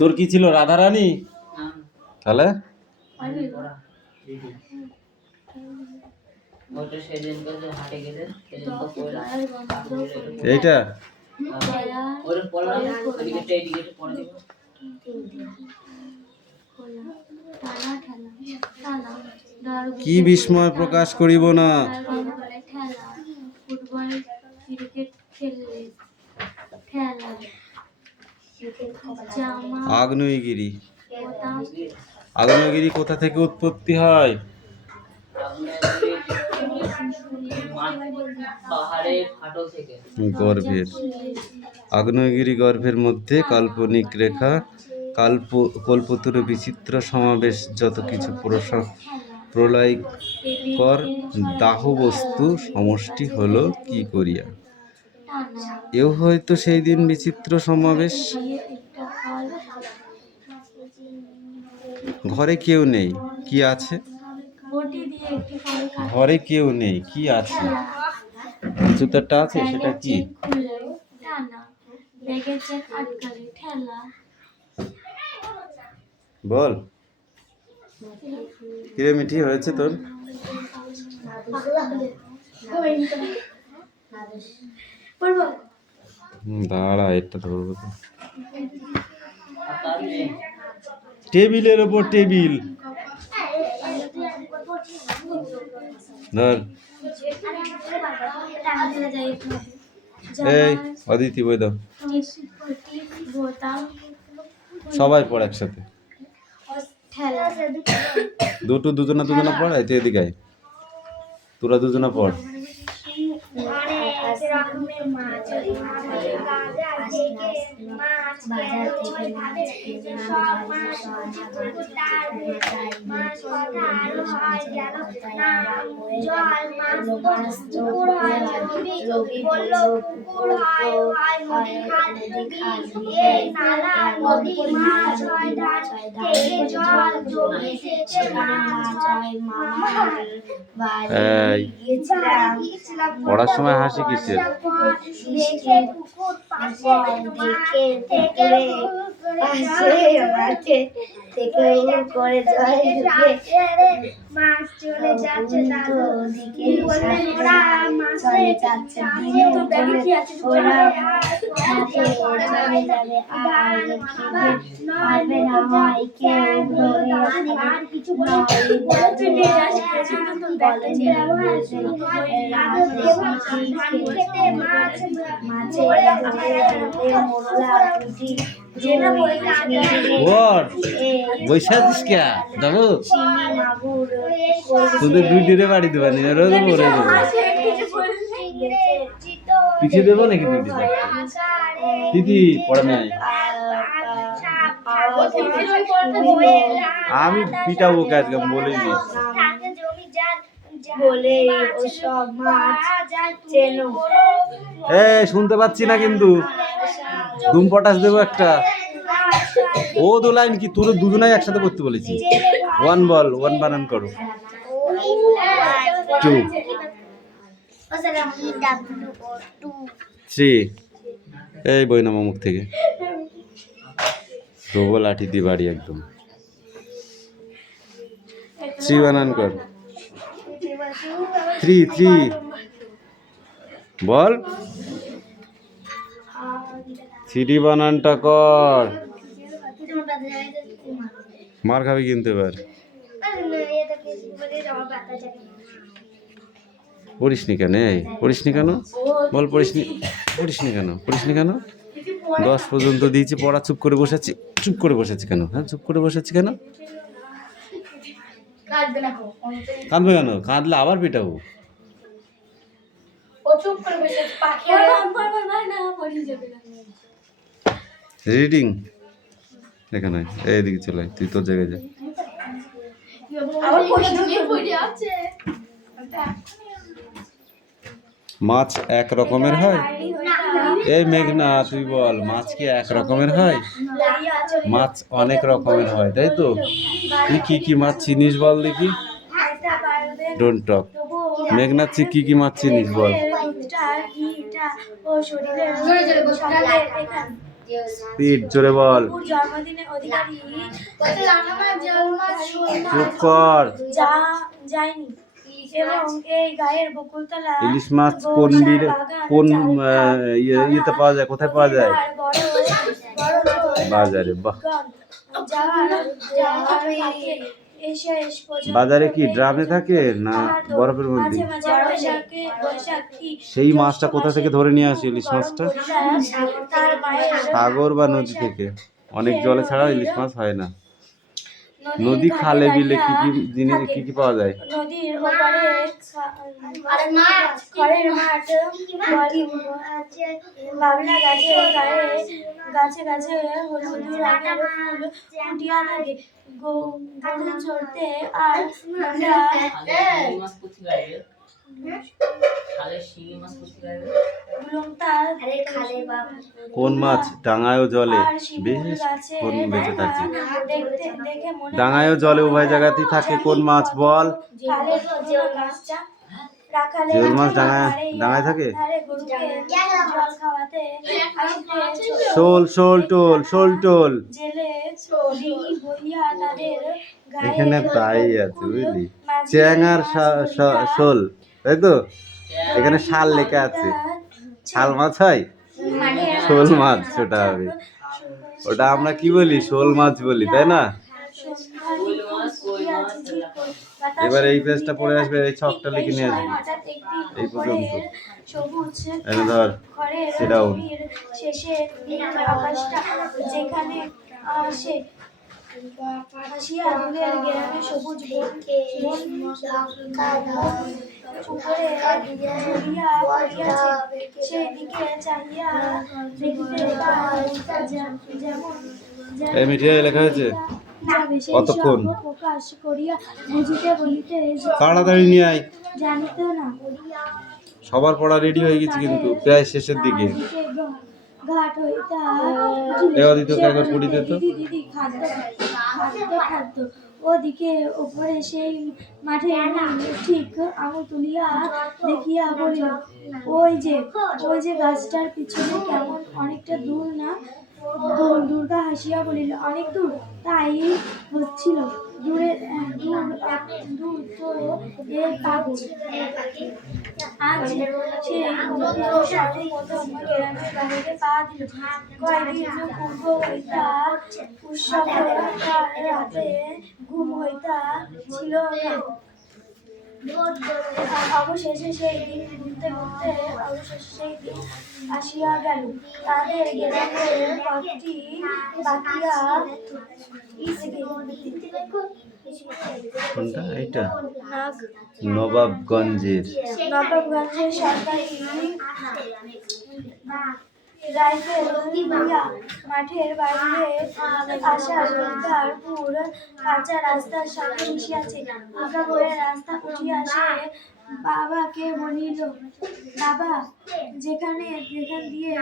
তোর কি ছিল, রাধারানী? তাহলে এইটা কি বিস্ময় প্রকাশ করিব না। আগ্নেয়গিরি। আগ্নেয়গিরি কোথা থেকে উৎপত্তি হয়? গর্ভের। আগ্নেয়গিরি গর্ভের মধ্যে কাল্পনিক রেখা, কল্পতরু বিচিত্র সমাবেশ, যত কিছু প্রলয়কর দাহ বস্তু সমষ্টি হলো কি করিয়া। এও হয়তো সেই দিন বিচিত্র সমাবেশ। ঘরে কেউ নেই, কি আছে? ঘরে কেউ নেই, কি আছে? কিছু তো একটা আছে, সেটা কি? বল। কিরে মিঠি, হয়েছে তোর? দাঁড়া, এটা ধরবো তো। টেবিলের ওপর টেবিল ধর। এই অদিতি, বই দাও। সবাই পড় একসাথে। দুজনা পড়। এই তো এদিকে আয়, তোরা দুজনা পড়। পড়ার সময় হাসি কিসের? তোদের দুইটিরে বাড়ি দেবা নি, পিছিয়ে দেবো নাকি? দিদি পড়ে নাই, আমি পিটাবো আজকে বলিনি। শুনতে পাচ্ছি না কিন্তু, ধুম পটাশ দেবো একটা। ও দু লাইন কি তোর দুজনাই একসাথে করতে বলেছি। ওয়ান বল, ওয়ান বানান করো। 2 3। এই বই নামা মুখ থেকে, দেবো লাঠি দিয়ে বাড়ি একদম। 3 বানান কর। 3 বল। 3 বানানটা কর। মার খাবি কিনতে পার। পড়িসনি কেন? পড়িসনি কেন বল? পড়িসনি কেন? 10 পর্যন্ত দিয়েছি পড়া, চুপ করে বসেছি কেন? হ্যাঁ, চুপ করে বসেছি কেন? কাঁদবে কেন? কাঁদলে আবার পিটাবো। রিডিং এখানে, এইদিকে চলে আয়, তুই তোর জায়গায় যা। মাছ এক রকমের হয়? এই মেঘনা তুই বল, মাছ কি এক রকমের হয়? মাছ অনেক রকমের হয়, তাই তো? তুই কি কি মাছ চিনিস বল দেখি। Don't talk. মেঘনা তুই কি কি মাছ চিনিস বল। পিট জোরে বল। চুপ কর। ইলিশ মাছ কোন বিলে, কোন ইয়েতে পাওয়া যায়, কোথায় পাওয়া যায়? বাজারে। বাহ। বাজারে কি ড্রামে থাকে না বরফের মধ্যে? সেই মাছটা কোথা থেকে ধরে নিয়ে আসি ইলিশ মাছটা? সাগর বা নদী থেকে। অনেক জলে ছাড়া ইলিশ মাছ হয় না। নদী খালে বিলে কি কি জিনিস, কি কি পাওয়া যায়? নদীর ওপারে খড়ের মাঠ, বাবলা গাছের গায়ে, গাছে গাছে হলুদ রঙের ফুল ফুটিয়া থাকে, গরু চড়তে আর কোন মাছ ডাঙায় জলে বেশক্ষণ বেঁচে থাকে? ডাঙায় জলে উভয় জায়গাতেই থাকে, কোন মাছ বল? জিওল মাছ ডাঙায় থাকে। শোল শোল টোল, শোল টোল এখানে প্রায়ই আছে বুঝলি। চ্যাং আর শোল, তাই তো? এখানে শাল লেখা আছে। শাল মাছ হয়? শোল মাছ সেটা হবে। ওটা আমরা কি বলি? শোল মাছ বলি, তাই না? এবার এই পেজটা পড়ে আসবে, এই ছকটা লিখে নিয়ে আসবি এই পর্যন্ত। এনে ধর সেটাও শেষে আকাশটা যেখানে আসে আসিয়া দূরের গ্রামে সবুজ উপরে ঝুলিয়া পড়িয়াছে, সেই দিকে চাহিয়া দেখিতে যেমন এই মিঠিয়ে লেখা হয়েছে। কতক্ষণ প্রকাশ করিয়া বুঝিতে বলিতে তাড়াতাড়ি নিয়ে আয়, জানিতে না। সবার পড়া রেডি হয়ে গেছে কিন্তু প্রায় শেষের দিকে। ঘাট হইতা দিদি খাদ্য ওদিকে ওপরে সেই মাঠে ঠিক আঙুল তুলিয়া দেখিয়া বলিল, ওই যে গাছটার পিছনে কেমন অনেকটা দূর না? দুর্গা হাসিয়া বলিল, অনেক দূর? তাই হচ্ছিল। দূর তো এ পাগল। আজ সে সর্বপ্রথম গ্রামের বাহিরে পা দিল। কয়েকদিন পূর্ব হইতা উৎসব রাতে ঘুম হইতা ছিল না। অবশেষে সেই দিন ঘুরতে আসিয়া গেল। তাদের গ্রামের পথটি বাকিয়া কোনটা? এইটা নবাবগঞ্জের সরকারি রাইফেল লইয়া মাঠের বাইরে আসা জোরদারপুর কাঁচা রাস্তার সাথে মিশিয়াছে। উল্কা করে রাস্তা উঠিয়া সে বাবাকে বলিল, বাবা, যেখান দিয়ে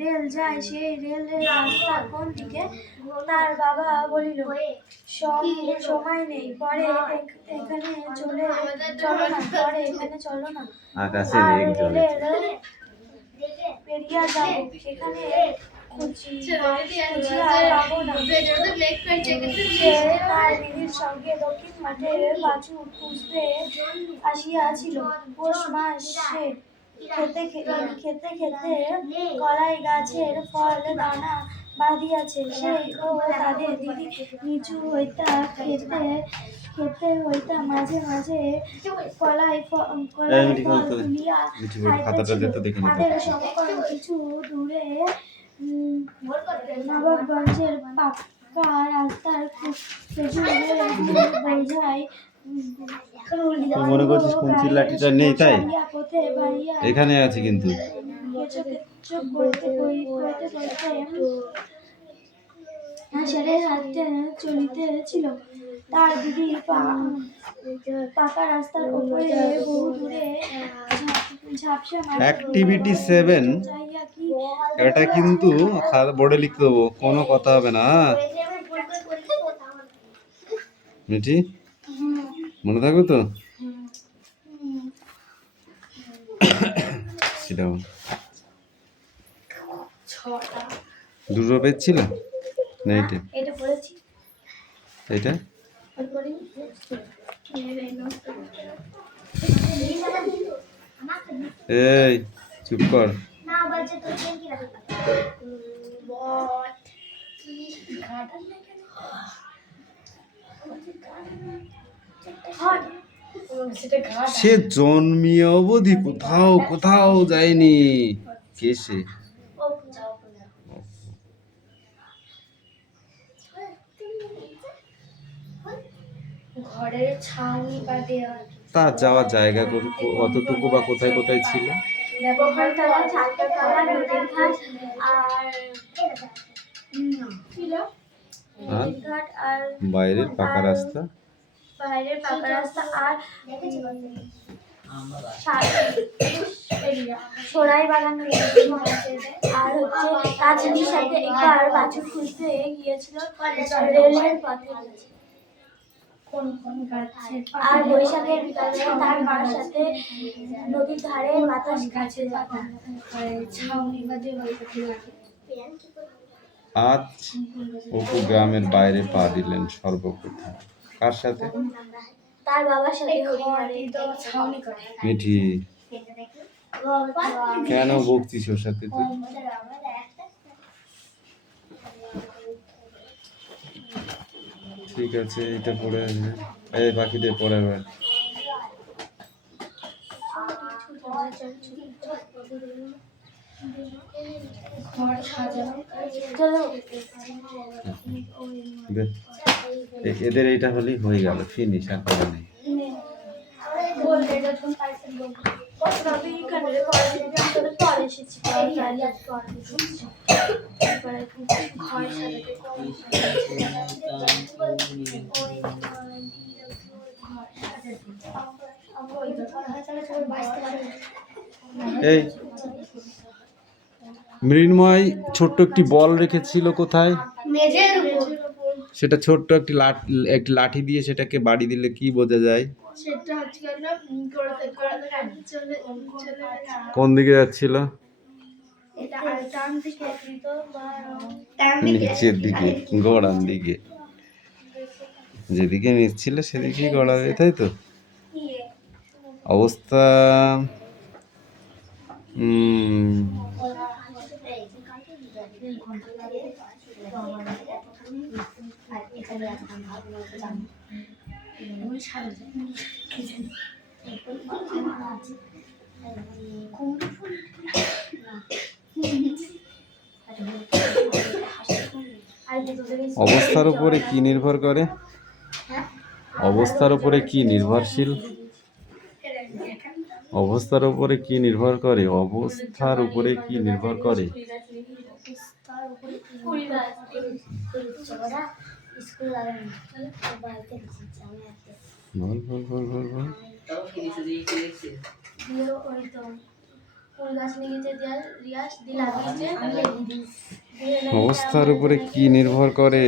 রেল যায় সেই রেলের রাস্তা কোন দিকে? তার বাবা বলিল, সময় নেই, পরে এখানে চলো না। আকাশে মেঘ জ্বলে পেরিয়া যাব, সেখানে খুঁজিয়া পাবো না। সে তার দিদির সঙ্গে দক্ষিণ মাঠের বাছুর খুঁজতে আসিয়াছিল। পৌষ মাসে খেতে কলাই গাছের ফল দানা বাঁধিয়াছে। সেই ও তাদের দিদি নিচু হইতা খেতে হইতা মাঝে মাঝে কলাই ফল তুলিয়া খাইতেছিল। তাদের সমকর কিছু দূরে নবাবগঞ্জের পাক্কা রাস্তার খেজুরের বোঝাই তুই মনে করছিস কুঞ্চির লাঠিটা নেই তাই? এখানে আছে কিন্তু। চলিতেছিল তার দিদি পাকা রাস্তার উপরে বহু দূরে ঝাপসা অ্যাক্টিভিটি 7 এটা কিন্তু বোর্ডে লিখতে দেবো, কোনো কথা হবে না। মিঠি মনে থাকবে তো? সেটা দুটো পেজ ছিল না এইটা? এটা পড়েছি। এইটা এই চুপ কর। সে জন্মিয়ে অবধি কোথাও কোথাও যায়নি। কে সে? ঘরের ছাউনি বা দেওয়াল তার যাওয়ার জায়গা অতটুকু বা কোথায় কোথায় ছিল? ব্যবহারতলা, চারটাতলা, নদীর ঘাট আর বাইরের পাকা রাস্তা, বাইরের পাকা রাস্তা আর সরাই বাগান আর হচ্ছে কাজলির সাথে একবার বাছুর খুঁজতে গিয়েছিল রেলের পথে। আর বৈশাখের বিকালে তার মার সাথে নদীর ধারে বাতাস কাছে আজ অপু গ্রামের বাইরে পা দিলেন সর্বপ্রথম। কার সাথে? তার বাবার সাথে। মিঠি কেন বকছিস ওর সাথে তুই? ঠিক আছে, এটা পড়ে এই বাকিদের পড়ে এবার। এদের এইটা হলেই হয়ে গেল, ফিনিশ, আর পড়া নেই। এই মৃন্ময় ছোট্ট একটি বল রেখেছিল কোথায়? মেঝের উপর। সেটা ছোট্ট একটি লাঠি দিয়ে সেটাকে বাড়ি দিলে কি বোঝা যায়? সেটা হচ্ছে কোন দিকে যাচ্ছিল? নিচের দিকে, গোড়ার দিকে। যেদিকে নিচ্ছিল সেদিকেই গড়াবে, তাই তো? অবস্থা অবস্থার উপরে কি নির্ভর করে? অবস্থার উপরে কি নির্ভরশীল? অবস্থার উপরে কি নির্ভর করে? অবস্থার উপরে কি নির্ভর করে? বল বল বল বল বল। অবস্থার উপরে কি নির্ভর করে?